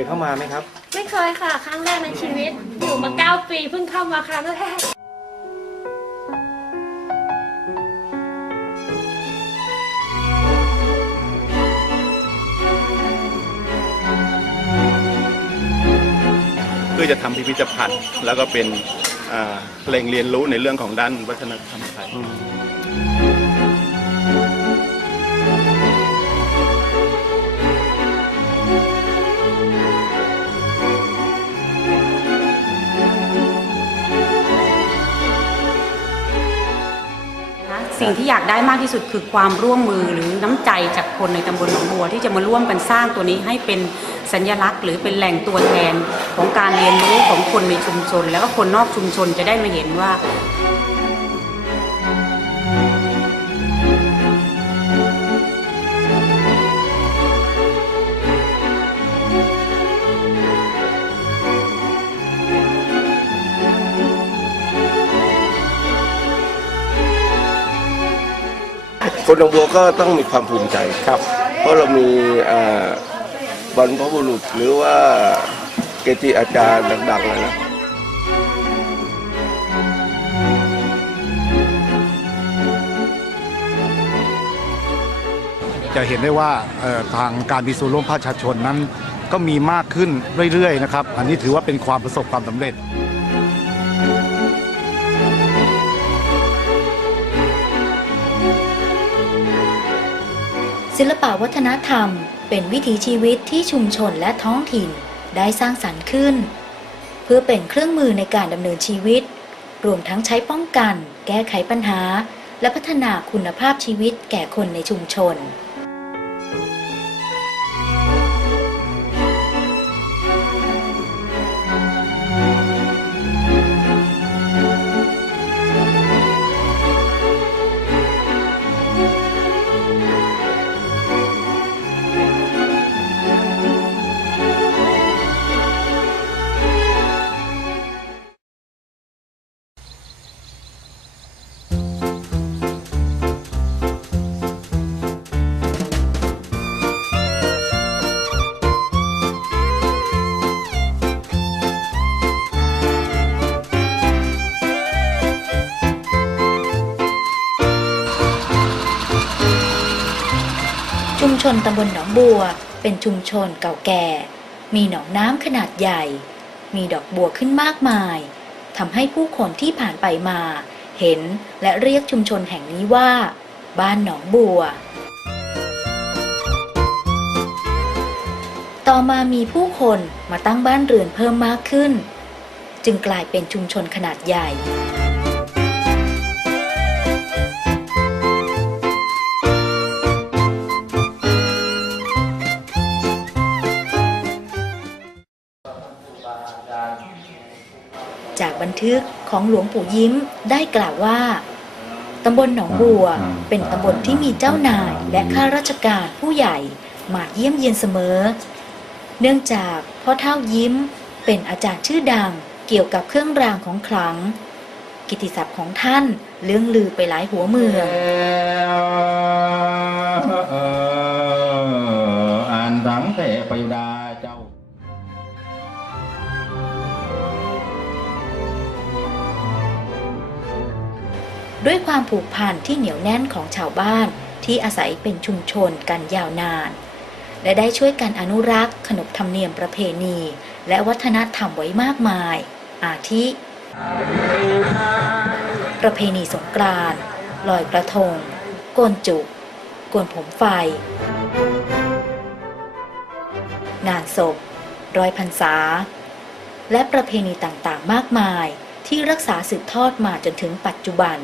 ยเข้ามาไหมครับ ไม่เคยค่ะ ครั้งแรกในชีวิต อยู่มาเก้าปีเพิ่งเข้ามาครั้งแรกเพื่อจะทำพิพิธภัณฑ์ แล้วก็เป็นอ่าแหล่งเรียนรู้ในเรื่องของด้านวัฒนธรรมไทย สิ่งที่อยากได้มากที่สุดคือความร่วมมือหรือน้ำใจจากคนในตำบลหนองบัว ที่จะมาร่วมกันสร้างตัวนี้ให้เป็นสัญลักษณ์ หรือเป็นแหล่งตัวแทนของการเรียนรู้ของคนในชุมชน แล้วก็คนนอกชุมชนจะได้มาเห็นว่า คนหนองบัวก็ต้องมีความภูมิใจครับ เพราะเรามีบรรพบุรุษหรือว่าเกจิอาจารย์ดังๆนะจะเห็นได้ว่าทางการมีส่วนร่วมภาคประชาชนนั้น ก็มีมากขึ้นเรื่อยๆนะครับ อันนี้ถือว่าเป็นความประสบความสำเร็จ ศิลปะวัฒนธรรม เป็นวิถีชีวิตที่ชุมชนและท้องถิ่นได้สร้างสรรค์ขึ้น เพื่อเป็นเครื่องมือในการดำเนินชีวิต รวมทั้งใช้ป้องกัน แก้ไขปัญหา และพัฒนาคุณภาพชีวิตแก่คนในชุมชน นตำบลหนองบัว เป็นชุมชนเก่าแก่ มีหนองน้ำขนาดใหญ่ มีดอกบัวขึ้นมากมายทำให้ผู้คนที่ผ่านไปมา เห็นและเรียกชุมชนแห่งนี้ว่า บ้านหนองบัว ต่อมามีผู้คนมาตั้งบ้านเรือนเพิ่มมากขึ้น จึงกลายเป็นชุมชนขนาดใหญ่ บันทึกของหลวงปู่ยิ้มได้กล่าวว่าตำบลหนองบัว เป็นตำบลที่มีเจ้านายและข้าราชการผู้ใหญ่มาเยี่ยมเยียนเสมอ เนื่องจากพ่อเท่ายิ้มเป็นอาจารย์ชื่อดังเกี่ยวกับเครื่องรางของขลัง กิตติศัพท์ของท่านเลื่องลือไปหลายหัวเมือง ด้วยความผูกพันที่เหนียวแน่นของชาวบ้านที่อาศัยเป็นชุมชนกันยาวนาน และได้ช่วยกันอนุรักษ์ ขนบธรรมเนียมประเพณี และวัฒนธรรมไว้มากมาย อาทิ ประเพณีสงกรานต์ลอยกระทง โกนจุก โกนผมไฟ งานศพ ร้อยพรรษา และประเพณีต่างๆ มากมายที่รักษาสืบทอดมาจนถึงปัจจุบัน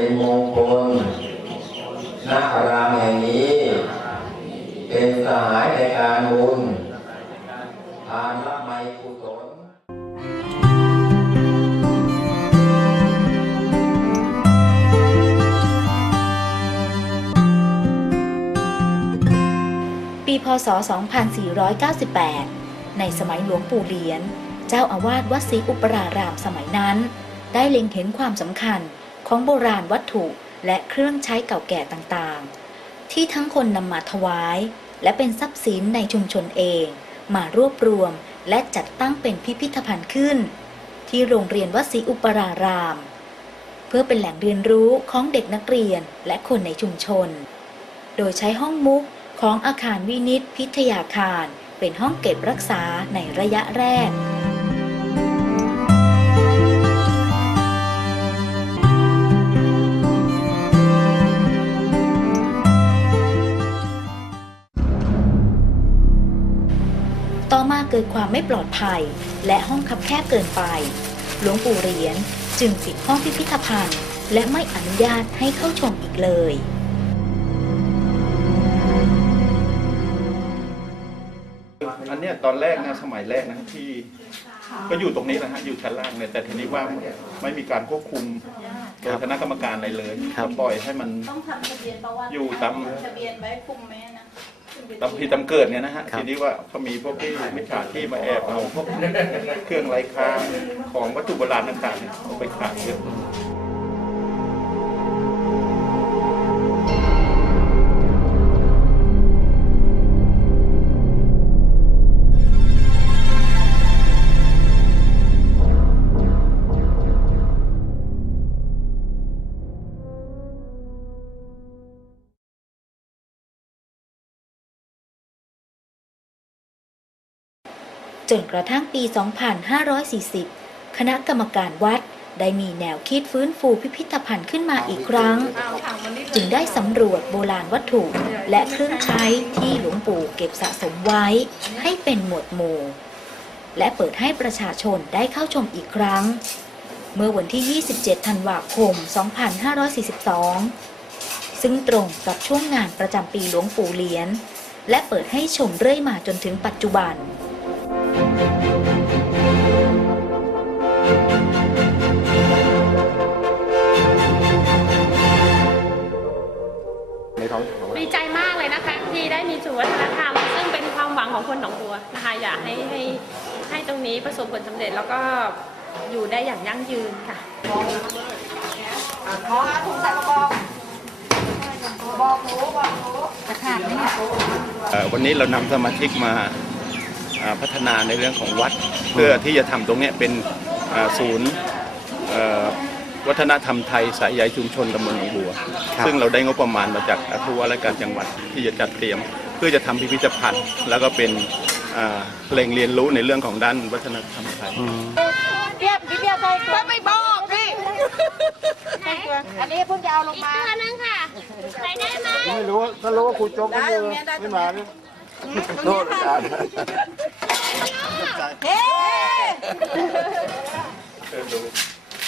เป็นมงคลณอารามแห่งนี้ เป็นสหายในการบุญทานรับไมกุศลปีพศ 2498 ในสมัยหลวงปู่เหรียญ เจ้าอาวาสวัดศรีอุปรารามสมัยนั้น ได้เล็งเห็นความสำคัญ ของโบราณวัตถุและเครื่องใช้เก่าแก่ต่างๆ ที่ทั้งคนนำมาถวาย และเป็นทรัพย์สินในชุมชนเอง มารวบรวมและจัดตั้งเป็นพิพิธภัณฑ์ขึ้น ที่โรงเรียนวัดศรีอุปราราม เพื่อเป็นแหล่งเรียนรู้ของเด็กนักเรียนและคนในชุมชน โดยใช้ห้องมุกของอาคารวินิตพิทยาคาร เป็นห้องเก็บรักษาในระยะแรก ต่อมาเกิดความไม่ปลอดภัย และห้องคับแคบเกินไป หลวงปู่เหรียญจึงปิดห้องพิพิธภัณฑ์ และไม่อนุญาตให้เข้าชมอีกเลยอันเนี้ยตอนแรกนะสมัยแรกนะที่ก็อยู่ตรงนี้แหละฮะอยู่ชั้นล่างเนี่ยแต่ทีนี้ว่าไม่มีการควบคุมโดยคณะกรรมการอะไรเลยก็ปล่อยให้มันอยู่ตามตามที่ ตามเกิดเนี่ยนะฮะทีนี้ว่าเขามีพวกที่มิจฉาที่มาแอบเอาพวกเครื่องไร้ค่าของวัตถุโบราณต่างๆเนี่ยเอาไปขายเยอะ จนกระทั่งปี 2540 คณะกรรมการวัดได้มีแนวคิดฟื้นฟูพิพิธภัณฑ์ขึ้นมาอีกครั้ง จึงได้สำรวจโบราณวัตถุและเครื่องใช้ที่หลวงปู่เก็บสะสมไว้ ให้เป็นหมวดหมู่ และเปิดให้ประชาชนได้เข้าชมอีกครั้ง เมื่อวันที่ 27 ธันวาคม 2542 ซึ่งตรงกับช่วงงานประจำปีหลวงปู่เหรียญและเปิดให้ชมเรื่อยมาจนถึงปัจจุบัน ได้มีศูนย์วัฒนธรรม ซึ่งเป็นความหวังของคนหนองบัวนะคะอยากให้ให้ให้ตรงนี้ประสบผลสำเร็จแล้วก็อยู่ได้อย่างยั่งยืนค่ะเอ่อวันนี้เรานำสมาชิกมาพัฒนาในเรื่องของวัด เพื่อที่จะทำตรงนี้เป็นศูนย์ วัฒนธรรมไทยสายใยชุมชนตำบลหนองบัว ซึ่งเราได้งบประมาณมาจากผู้ว่าราชการจังหวัดที่จะจัดเตรียม เพื่อจะทำพิพิธภัณฑ์ แล้วก็เป็นอ่าแหล่งเรียนรู้ในเรื่องของด้านวัฒนธรรมไทยก็ไม่บอกพี่อันนี้เพิ่งจะเอาลงมาตัวนึงค่ะใส่ได้ไหมไม่รู้ถ้ารู้ว่าครูโจ๊กไม่เจอไม่มาเนี่ยโทษอาจารย์เฮ้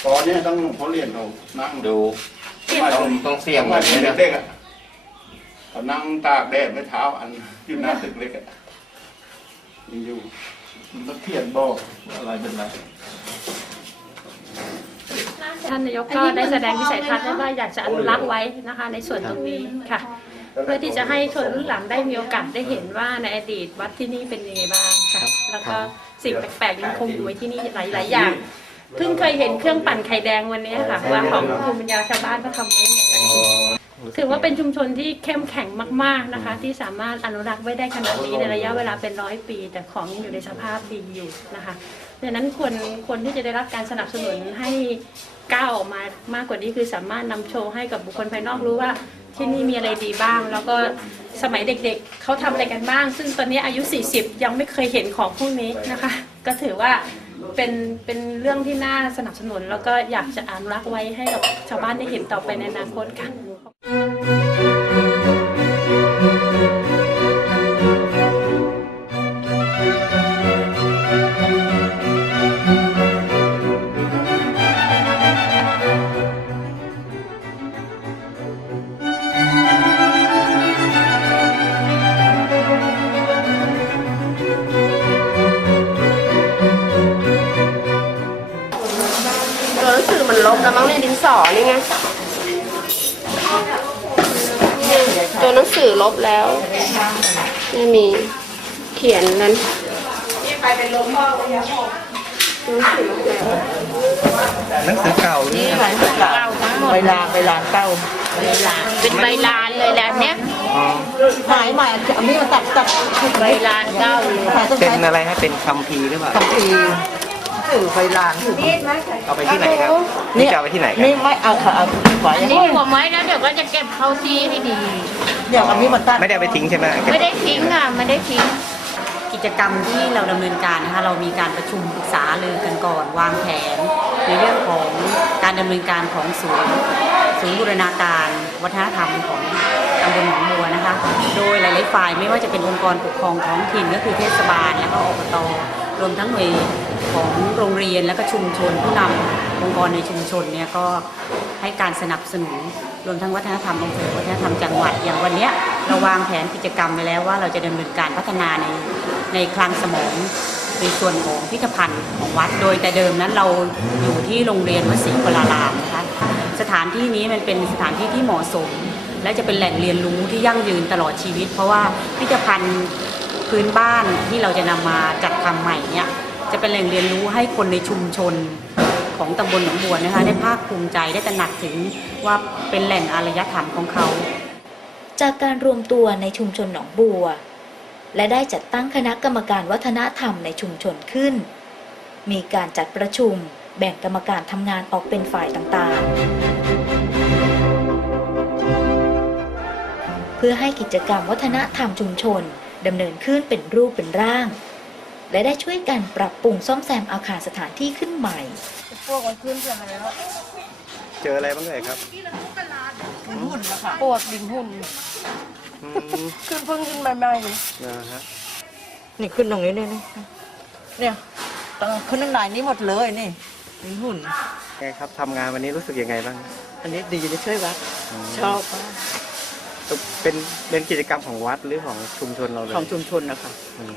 ตอนนี้ต้องเขาเรียนเรานั่งดูต้องต้องเสี่ยงแบบนี้นะเด็กๆอะเขานั่งตากแดดไว้เท้าอันอยู่หน้าตึกเล็กอะยังอยู่มันก็เขียนบอกว่าอะไรเป็นอะไรท่านนายกก็ได้แสดงวิสัยทัศน์ว่าอยากจะอนุรักษ์ไว้นะคะ ในส่วนตรงนี้ค่ะ เพื่อที่จะให้คนรุ่นหลังได้มีโอกาสได้เห็นว่าในอดีตวัดที่นี่เป็นยังไงบ้างค่ะแล้วก็สิ่งแปลกๆยังคงอยู่ไว้ที่นี่หลายๆอย่าง เพิ่งเคยเห็นเครื่องปั่นไข่แดงวันนี้ค่ะว่าของภูมิปัญญาชาวบ้านเขาทำไว้ยังไงถือว่าเป็นชุมชนที่เข้มแข็งมาก ๆนะคะ ที่สามารถอนุรักษ์ไว้ได้ขนาดนี้ในระยะเวลาเป็นร้อยปี แต่ของยังอยู่ในสภาพดีอยู่นะคะดังนั้นควรควรที่จะได้รับการสนับสนุนให้ก้าวออกมามากกว่านี้คือสามารถนำโชว์ให้กับบุคคลภายนอกรู้ว่าที่นี่มีอะไรดีบ้าง แล้วก็สมัยเด็กๆเขาทำอะไรกันบ้าง ซึ่งตอนนี้อายุ 40 ยังไม่เคยเห็นของพวกนี้นะคะ ก็ถือว่า เป็นเป็นเรื่องที่น่าสนับสนุน แล้วก็อยากจะอนุรักษ์ไว้ให้กับชาวบ้านได้เห็นต่อไปในอนาคตค่ะ ตัวหนังสือมันลบแล้วมั้งเนี่ยดินสอนี่ไงเนี่ยตัวหนังสือลบแล้วไม่มีเขียนนั้นใครเป็นลมพ่อก็ยังพ่อหนังสือเก่าหรือนี่หลายเก่าทั้งหมดใบลานใบลานเก่าใบลานเป็นใบลานเลยแหละเนี้ยอ๋อหายใหม่อันนี้มาตัดตัดใบลานเก้าเลยเป็นอะไรฮะเป็นคัมภีร์หรือเปล่าคำพี สื่อใบลานสื่อเอาไปที่ไหนครับนี่จะเอาไปที่ไหนกันนี่ไม่เอาค่ะเอาไว้อันนี้ผมไว้แล้วเดี๋ยวก็จะเก็บเข้าที่ให้ดีเดี๋ยวเอานี้มาตัดไม่ได้เอาไปทิ้งใช่ไหมไม่ได้ทิ้งอะไม่ได้ทิ้ง กิจกรรมที่เราดำเนินการนะคะเรามีการประชุมปรึกษาเลยกันก่อนวางแผน ในเรื่องของการดำเนินการของศูนย์ศูนย์บูรณาการ วัฒนธรรมของตำบลหนองบัวนะคะ โดยหลายๆฝ่ายไม่ว่าจะเป็นองค์กรปกครองท้องถิ่นก็คือเทศบาลและก็อบต รวมทั้งหน่วยของโรงเรียนและก็ชุมชนผู้นำองค์กรในชุมชนเนี่ยก็ให้การสนับสนุนรวมทั้งวัฒนธรรมอำเภอวัฒนธรรมจังหวัด อย่างวันเนี้ยเราวางแผนกิจกรรมไปแล้วว่าเราจะดำเนินการพัฒนาในในคลังสมองในส่วนของพิพิธภัณฑ์ของวัด โดยแต่เดิมนั้นเราอยู่ที่โรงเรียนวัดศรีกลารามนะคะสถานที่นี้มันเป็นสถานที่ที่เหมาะสม และจะเป็นแหล่งเรียนรู้ที่ยั่งยืนตลอดชีวิต เพราะว่าพิพิธภัณฑ์ พื้นบ้านที่เราจะนำมาจัดทำใหม่เนี่ยจะเป็นแหล่งเรียนรู้ให้คนในชุมชนของตำบลหนองบัวนะคะได้ภาคภูมิใจได้ตระหนักถึงว่าเป็นแหล่งอารยธรรมของเขา จากการรวมตัวในชุมชนหนองบัว และได้จัดตั้งคณะกรรมการวัฒนธรรมในชุมชนขึ้น มีการจัดประชุมแบ่งกรรมการทำงานออกเป็นฝ่ายต่างๆ เพื่อให้กิจกรรมวัฒนธรรมชุมชน ดำเนินขึ้นเป็นรูปเป็นร่าง และได้ช่วยกันปรับปรุงซ่อมแซมอาคารสถานที่ขึ้นใหม่พวกมันขึ้นกันแล้ว เจออะไรบ้างเลยครับหุ่นนะคะปวดดินหุ่นอืมขึ้นเพิ่งขึ้นใหม่ๆเลยนะฮะนี่ขึ้นตรงนี้เลยนี่เนี่ยต้องขึ้นข้างในนี้หมดเลยนี่ดินหุ่นไงครับทำงานวันนี้รู้สึกยังไงบ้าง อันนี้ดีจะช่วยวัดชอบมาก เป็นเป็นกิจกรรมของวัดหรือของชุมชนเราเลยของชุมชนนะคะอืม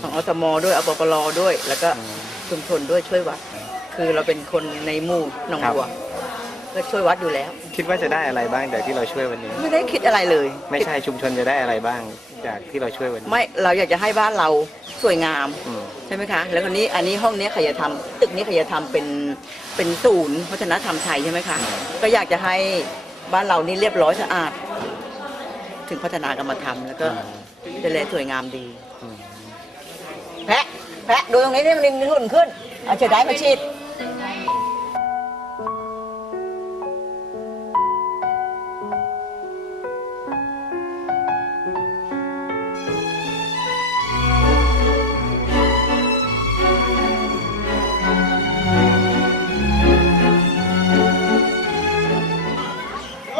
ของอสมด้วยอปปลด้วย แล้วก็อืม ชุมชนด้วยช่วยวัด คือเราเป็นคนในหมู่หนองบัวก็ช่วยวัดอยู่แล้ว คิดว่าจะได้อะไรบ้างจากที่เราช่วยวันนี้ ไม่ได้คิดอะไรเลยไม่ใช่ชุมชนจะได้อะไรบ้างจากที่เราช่วยวันนี้ไม่เราอยากจะให้บ้านเราสวยงาม อืม ใช่ไหมคะ แล้วคนนี้อันนี้ห้องเนี้ยใครจะทำตึกนี้ใครจะทำเป็นเป็นศูนย์วัฒนธรรมไทยใช่ไหมคะ ก็อยากจะให้บ้านเรานี่เรียบร้อยสะอาด ถึงพัฒนากันมาทำแล้วก็จะเลยสวยงามดีอืมแพะแพะดูตรงนี้นี่มันดึงหุ่นขึ้น เอาเฉดได้มาฉีด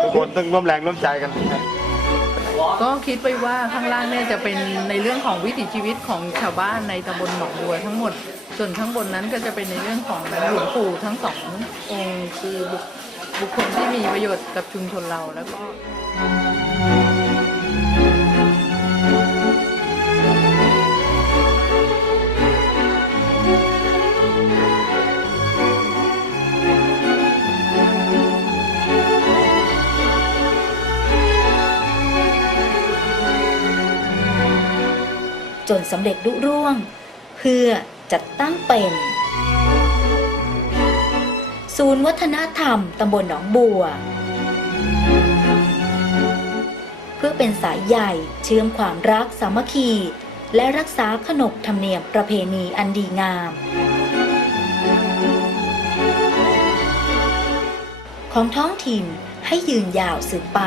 ทุกคนต้องร่วมแรงร่วมใจกัน ก็คิดไปว่าข้างล่างเนี่ยจะเป็นในเรื่องของวิถีชีวิตของชาวบ้านในตำบลหนองบัวทั้งหมด ส่วนข้างบนนั้นก็จะเป็นในเรื่องของหลวงปู่ทั้งสององค์คือบุคบุคคลที่มีประโยชน์กับชุมชนเราแล้วก็ นสำเร็จลุร่วง เพื่อจัดตั้งเป็น ศูนย์วัฒนธรรมตำบลหนองบัว เพื่อเป็นสายใหญ่เชื่อมความรักสามัคคี และรักษาขนบธรรมเนียมประเพณีอันดีงาม ของท้องถิ่นให้ยืนยาวสืบไป